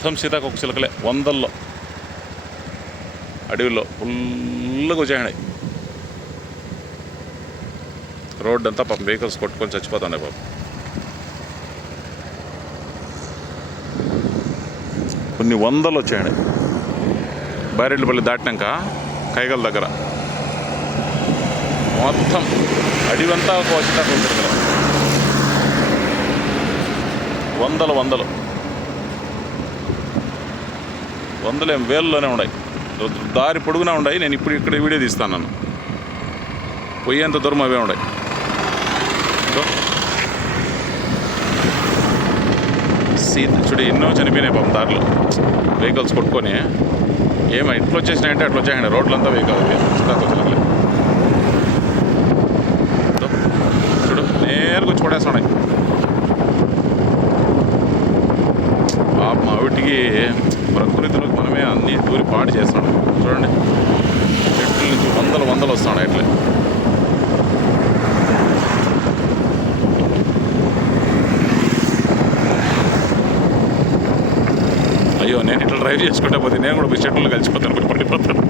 మొత్తం సీతాకోక చిలుకలే వందల్లో, అడవిలో ఫుల్గా వచ్చాయి. రోడ్డు అంతా పాపం వెహికల్స్ కొట్టుకొని చచ్చిపోతున్నాయి పాపం. కొన్ని వందలు వచ్చాయండి. బైరెడ్లపల్లి దాటినాక కైగల దగ్గర మొత్తం అడివంతా ఒక సీతాకోక చిలుకలే, వందలు వందలు వందలేం వేలలోనే ఉన్నాయి. దారి పొడుగునా ఉన్నాయి. నేను ఇప్పుడు ఇక్కడ వీడియో తీస్తాను. నన్ను పోయేంత దూరం అవే ఉన్నాయి. చూడు ఎన్నో చనిపోయినాయి పాపం దారిలో వెహికల్స్ కొట్టుకొని. ఏమో ఇట్లా వచ్చేసినాయంటే అట్లా వచ్చాయండి. రోడ్లంతా వెహికల్ సీతాకోక చూడు నేరుగా వచ్చి పడేస్తున్నాయి. మా వీటికి ప్రకృతిలోకి మనమే అన్ని దూరి పాడు చేస్తున్నాం. చూడండి చెట్ల నుంచి వందలు వందలు వస్తున్నాయి అట్లే. అయ్యో నేను ఇట్లా డ్రైవ్ చేసుకుంటే పోతే నేను కూడా చెట్లు కలిసిపోతాను, పడిపోతాను.